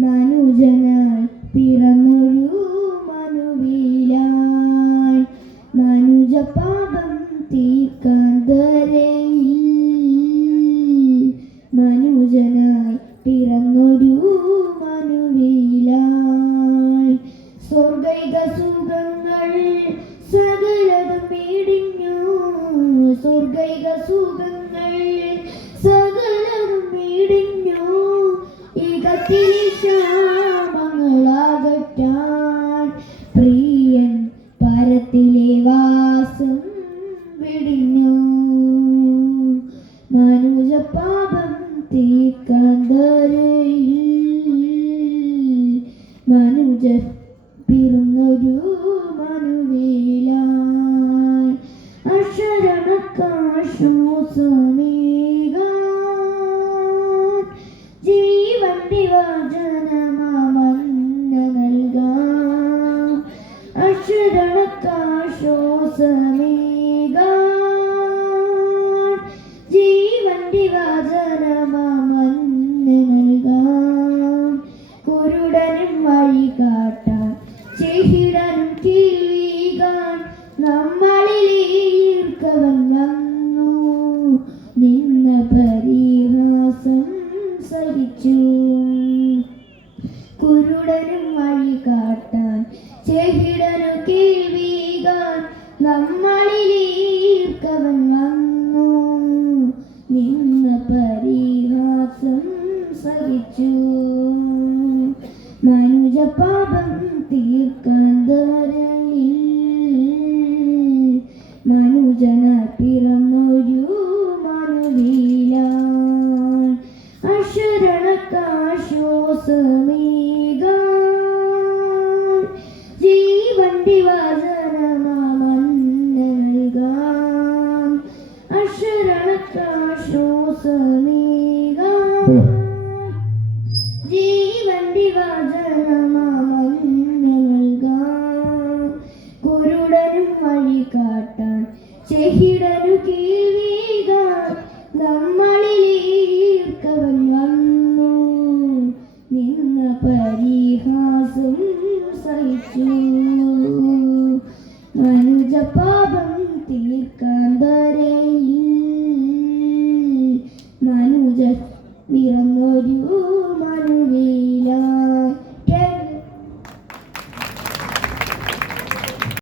മനുജനായി പിറന്നൊരു മനുവിലായി മനുജ പാപം തീർക്കാൻ ധരയിൽ മനുജനായി പിറന്നൊരു മനുവിലായി സ്വർഗൈക സുഖങ്ങൾ സകലതും മേടിഞ്ഞു സ്വർഗൈക സുഖങ്ങൾ സകലതും മേടിഞ്ഞു ഇകത്തിലെ ശാപങ്ങളകറ്റാൻ പ്രിയൻ പരത്തിലെ വാസം വെടിഞ്ഞു മനുജ പാപം തീർക്കാൻ ധരയിൽ മനുജ പിറന്നൊരു മനുവിലായി അക്ഷരമക്കാശ്വാസമേകാൻ ജീവന്റെ വചനമന്ന നൽകാം അക്ഷരമക്കാശ്വാസമേകാൻ ജീവന്റെ വചനമന്ന നൽകാം കുരുടനും വഴി കാട്ടാൻ ചെഹിടനും കേൾവികാൻ നമ്മളിലേർക്കവൻ വന്നു നിന്ന പരിഹാസം സഹിച്ചു കുരുടനും വഴി കാട്ടാൻ ചെഹിടനു കേൾവികാൻ നമ്മളിലേർക്കവൻ വന്നു നിന്ന പരിഹാസം സഹിച്ചു മനുജ പാപം തീർക്കാൻ ധരയിൽ മനുജനായി പിറന്നൊരു മനുവിലായി അക്ഷരമക്കാശ്വാസമേകാൻ ജീവന്റെ വചനമന്ന നൽകാം അക്ഷരമക്കാശ്വാസമേകാൻ ജീവന്റെ വചനമന്ന നൽകാം കുരുടനും വഴി കാട്ടാൻ ചെഹിടനു കേൾവികാൻ നമ്മ